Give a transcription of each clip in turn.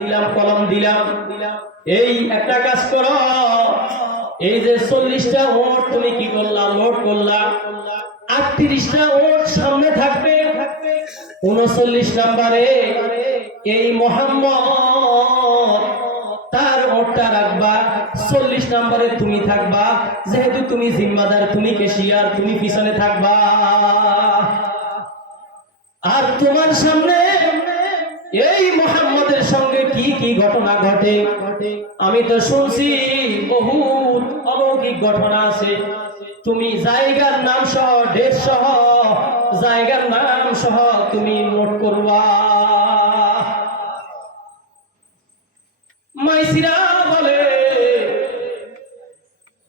দিলাম, কলম দিলাম, এই একটা কাজ করো, এই যে 40টা ওট তুমি কি করলা, নোট করলা, 38টা ওট সামনে থাকবে, 39 নম্বরে এই মোহাম্মদ তার ওটটা রাখবা, 40 নম্বরে তুমি থাকবা, যেহেতু তুমি জিম্মাদার, তুমি কেশিয়ার, তুমি পিছনে থাকবা। আর তোমার সামনে এই মুহাম্মদের সঙ্গে কি কি ঘটনা ঘটে আমি তো শুনছি, বহুত অলৌকিক ঘটনা আছে। তুমি জায়গার নাম সহ, ডেট সহ, জায়গার নাম সহ তুমি নোট করবা। মাইসিরা বলে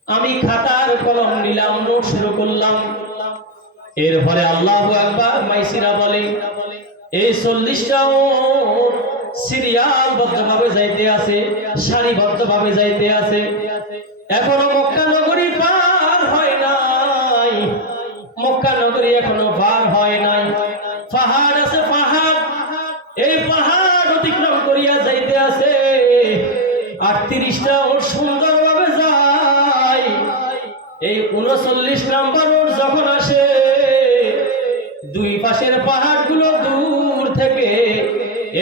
আমি খাতার কলম নিলাম, নোট শুরু করলাম। এরপরে আল্লাহু আকবার, মাইসিরা বলে এই 40টা সিরিয়ালবদ্ধভাবে যাইতে আছে, সারিবদ্ধভাবে যাইতে আছে। এখনো মক্কা নগরী পার হয় নাই, মক্কা নগরী এখনো পার হয় নাই। পাহাড় আছে, পাহাড়, এই পাহাড় অতিক্রম করিয়া যাইতে আছে। 38টা ওট সুন্দরভাবে যায়। এই 39 নম্বর ওট যখন আসে, দুই পাশের পাহাড়গুলো দূর থেকে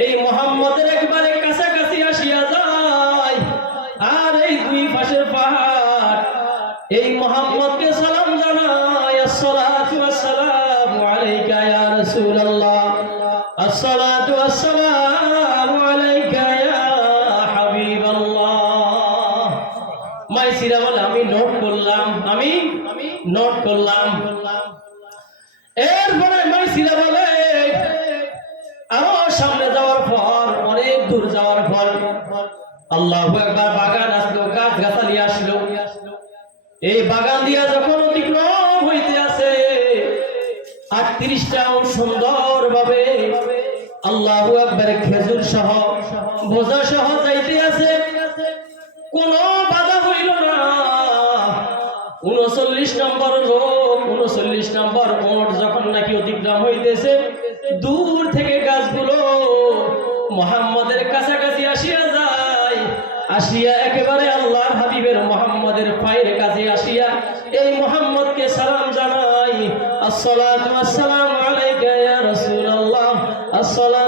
এই মুহাম্মদের একবারে কাছাকাছি আসিয়া যায়। আর এই দুই পাশের পাহাড় এই মুহাম্মদকে সালাম জানায়, আসসালাতু ওয়াসসালামু আলাইকা ইয়া রাসূলুল্লাহ, আসসালাতু ওয়াসসালামু আলাইকা ইয়া হাবিবাল্লাহ। মাইসিরা বলে আমি নোট করলাম, আমি নোট করলাম। এরপরে মাইসিরা বলে আরো সামনে যাওয়ার পর, অনেক দূর যাওয়ার পর আল্লাহু আকবার, বাগান আসলো, গাছ গাছালি আসলো। এই বাগান দিয়া যখন অতিক্রম হইতে আছে, 38টা সুন্দর ভাবে আল্লাহু আকবার খেজুর সহ, বোঝা সহ যাইতে আছে। কোন বাধা হইল না। 39 নম্বর লোক, 39 নম্বর ওট যখন নাকি অতিক্রম হইতেছে, দূর থেকে গাছগুলো মুহাম্মদের কাছাকাছি আসিয়া যায়। আসিয়া একেবারে আল্লাহর হাবিবের মুহাম্মদের পায়ের কাছে আসিয়া এই মুহাম্মদকে সালাম জানাই, আসসালাতু ওয়াসসালামু আলাইকা ইয়া রাসূলুল্লাহ, আসসালাতু